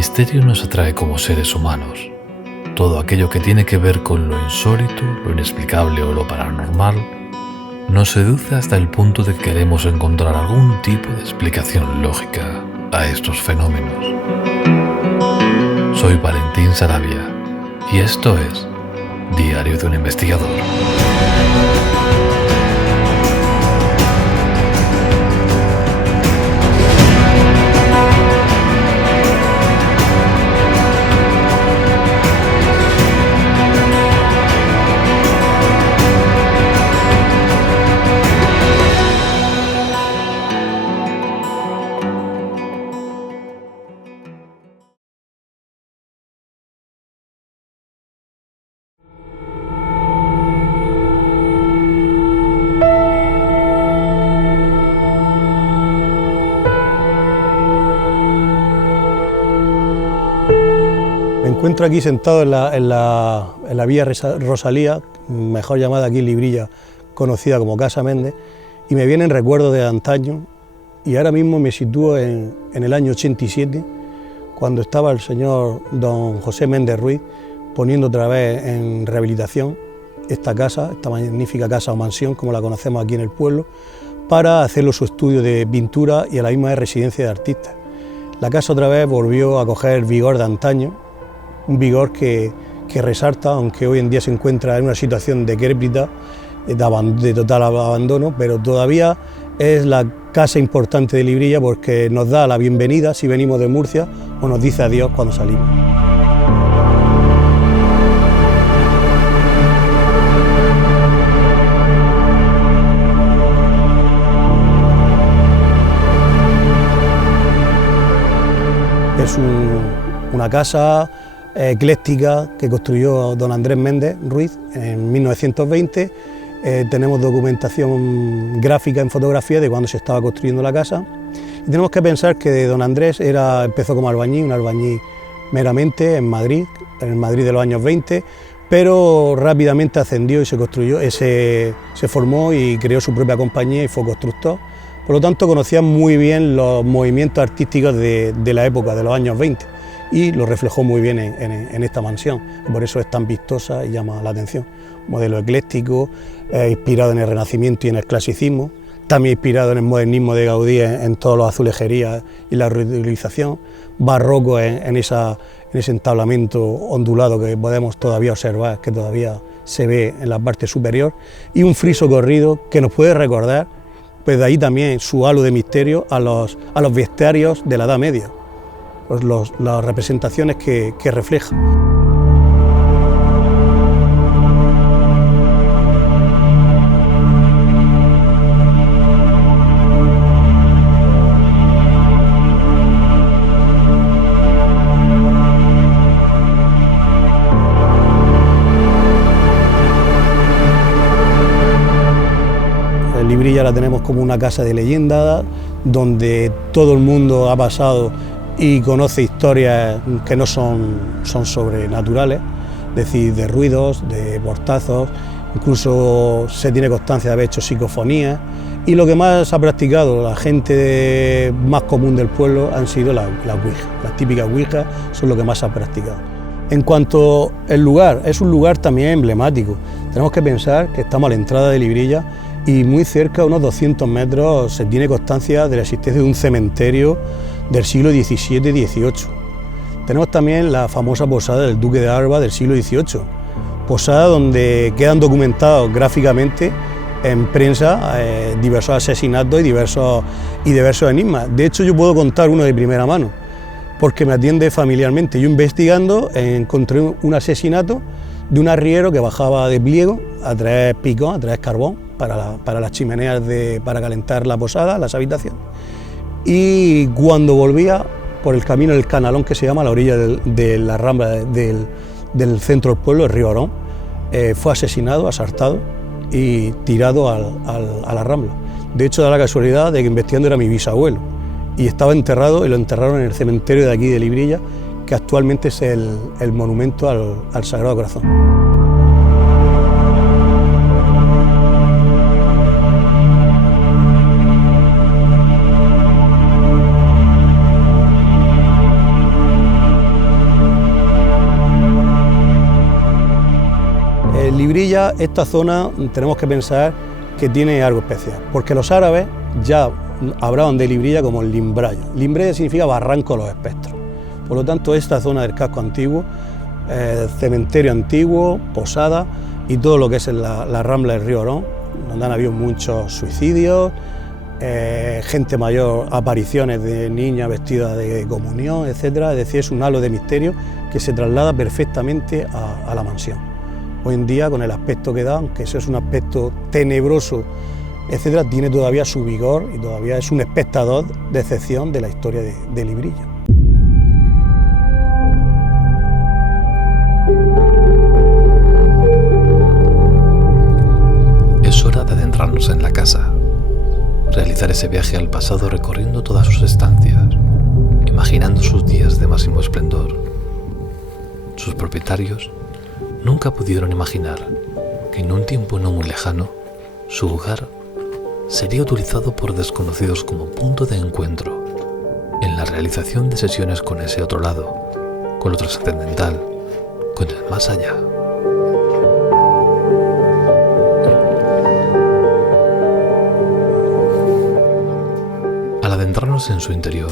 misterio nos atrae como seres humanos. Todo aquello que tiene que ver con lo insólito, lo inexplicable o lo paranormal nos seduce hasta el punto de que queremos encontrar algún tipo de explicación lógica a estos fenómenos. Soy Valentín Sarabia y esto es Diario de un Investigador. Me encuentro aquí sentado en la vía Rosalía, mejor llamada aquí Librilla, conocida como Casa Méndez, y me vienen recuerdos de antaño, y ahora mismo me sitúo en el año 87, cuando estaba el señor don José Méndez Ruiz poniendo otra vez en rehabilitación esta casa, esta magnífica casa o mansión, como la conocemos aquí en el pueblo, para hacerlo su estudio de pintura y a la misma vez residencia de artistas. La casa otra vez volvió a coger el vigor de antaño, un vigor que resalta, aunque hoy en día se encuentra en una situación decrépita, de total abandono, pero todavía es la casa importante de Librilla porque nos da la bienvenida si venimos de Murcia o nos dice adiós cuando salimos. Es una casa ecléctica que construyó don Andrés Méndez Ruiz en 1920. Tenemos documentación gráfica en fotografía de cuando se estaba construyendo la casa. Y tenemos que pensar que don Andrés empezó como albañil, un albañil meramente en Madrid, en el Madrid de los años 20, pero rápidamente ascendió y se construyó, se formó y creó su propia compañía y fue constructor. Por lo tanto, conocía muy bien los movimientos artísticos de la época, de los años 20, y lo reflejó muy bien en esta mansión, por eso es tan vistosa y llama la atención. Modelo ecléctico, inspirado en el Renacimiento y en el clasicismo, también inspirado en el modernismo de Gaudí en todas las azulejerías y la reutilización, barroco en ese entablamento ondulado que podemos todavía observar, que todavía se ve en la parte superior, y un friso corrido que nos puede recordar, pues de ahí también su halo de misterio a los bestiarios de la Edad Media, pues las representaciones que refleja. Librilla la tenemos como una casa de leyenda, donde todo el mundo ha pasado y conoce historias que no son sobrenaturales, es decir, de ruidos, de portazos, incluso se tiene constancia de haber hecho psicofonías, y lo que más ha practicado la gente más común del pueblo han sido las ouijas, las típicas ouijas son lo que más ha practicado. En cuanto al lugar, es un lugar también emblemático, tenemos que pensar que estamos a la entrada de Librilla y muy cerca, a unos 200 metros, se tiene constancia de la existencia de un cementerio del siglo XVII-XVIII. Tenemos también la famosa posada del Duque de Alba del siglo XVIII, posada donde quedan documentados gráficamente en prensa diversos asesinatos y diversos enigmas. De hecho, yo puedo contar uno de primera mano, porque me atiende familiarmente. Yo investigando encontré un asesinato de un arriero que bajaba de Pliego a traer picos, a traer carbón para las chimeneas para calentar la posada, las habitaciones. Y cuando volvía por el camino del Canalón, que se llama, a la orilla de la rambla del centro del pueblo, el río Orón, fue asesinado, asaltado y tirado a la rambla. De hecho, da la casualidad de que investigando era mi bisabuelo y estaba enterrado, y lo enterraron en el cementerio de aquí de Librilla, que actualmente es el monumento al Sagrado Corazón. Librilla, esta zona, tenemos que pensar que tiene algo especial, porque los árabes ya hablaban de Librilla como el Limbraya. Limbraya significa barranco de los espectros. Por lo tanto, esta zona del casco antiguo, cementerio antiguo, posada y todo lo que es la rambla del río Orón, donde han habido muchos suicidios, gente mayor, apariciones de niñas vestidas de comunión, etcétera. Es decir, es un halo de misterio que se traslada perfectamente a la mansión. Hoy en día, con el aspecto que da, aunque eso es un aspecto tenebroso, etcétera, tiene todavía su vigor y todavía es un espectador de excepción de la historia de Librilla. Es hora de adentrarnos en la casa, realizar ese viaje al pasado recorriendo todas sus estancias, imaginando sus días de máximo esplendor. Sus propietarios nunca pudieron imaginar que en un tiempo no muy lejano, su hogar sería utilizado por desconocidos como punto de encuentro en la realización de sesiones con ese otro lado, con lo trascendental, con el más allá. Al adentrarnos en su interior,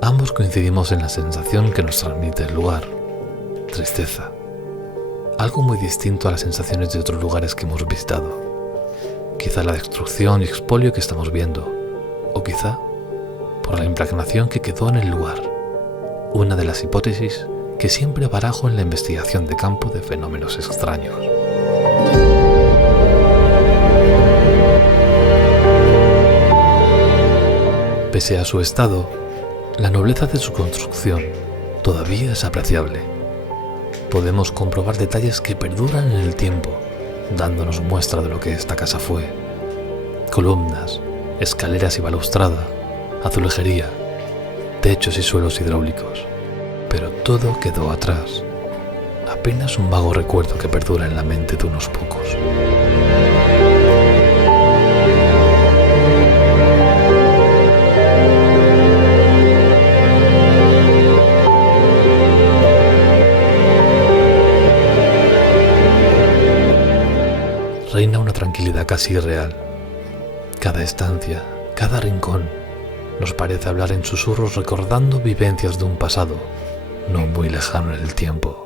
ambos coincidimos en la sensación que nos transmite el lugar: tristeza. Algo muy distinto a las sensaciones de otros lugares que hemos visitado. Quizá la destrucción y expolio que estamos viendo, o quizá por la impregnación que quedó en el lugar, una de las hipótesis que siempre barajo en la investigación de campo de fenómenos extraños. Pese a su estado, la nobleza de su construcción todavía es apreciable. Podemos comprobar detalles que perduran en el tiempo, dándonos muestra de lo que esta casa fue. Columnas, escaleras y balaustrada, azulejería, techos y suelos hidráulicos. Pero todo quedó atrás. Apenas un vago recuerdo que perdura en la mente de unos pocos. Reina una tranquilidad casi irreal. Cada estancia, cada rincón, nos parece hablar en susurros recordando vivencias de un pasado no muy lejano en el tiempo.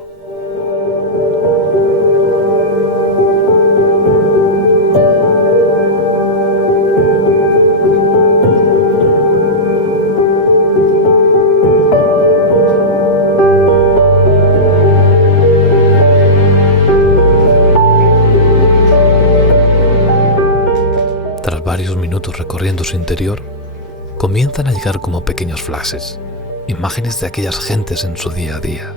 Tras varios minutos recorriendo su interior, comienzan a llegar como pequeños flashes, imágenes de aquellas gentes en su día a día.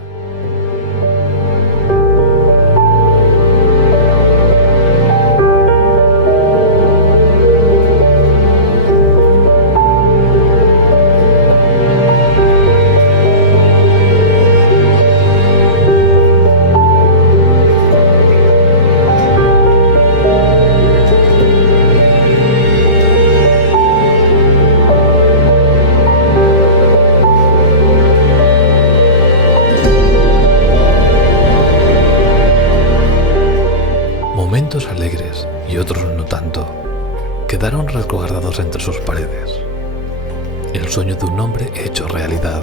Momentos alegres y otros no tanto quedaron resguardados entre sus paredes. El sueño de un hombre hecho realidad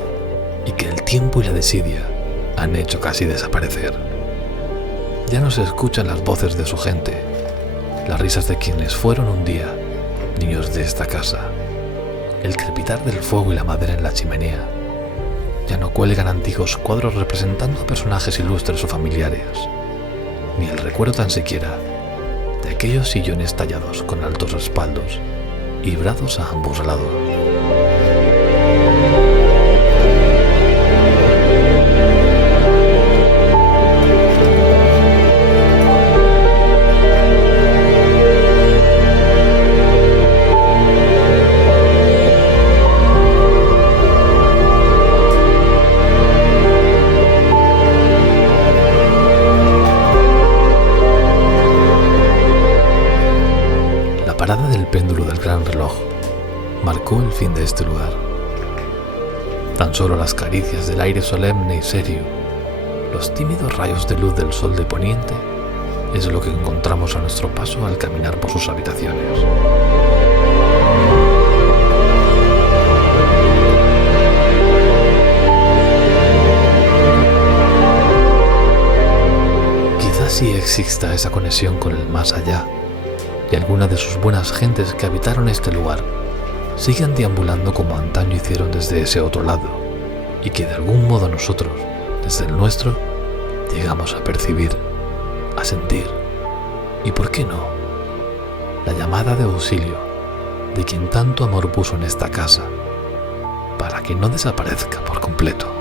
y que el tiempo y la desidia han hecho casi desaparecer. Ya no se escuchan las voces de su gente, las risas de quienes fueron un día niños de esta casa, el crepitar del fuego y la madera en la chimenea. Ya no cuelgan antiguos cuadros representando a personajes ilustres o familiares, ni el recuerdo tan siquiera de aquellos sillones tallados con altos respaldos y brazos a ambos lados. La parada del péndulo del gran reloj marcó el fin de este lugar. Tan solo las caricias del aire solemne y serio, los tímidos rayos de luz del sol de poniente es lo que encontramos a nuestro paso al caminar por sus habitaciones. Quizás sí exista esa conexión con el más allá, y algunas de sus buenas gentes que habitaron este lugar sigan deambulando como antaño hicieron desde ese otro lado, y que de algún modo nosotros, desde el nuestro, llegamos a percibir, a sentir, y por qué no, la llamada de auxilio de quien tanto amor puso en esta casa, para que no desaparezca por completo.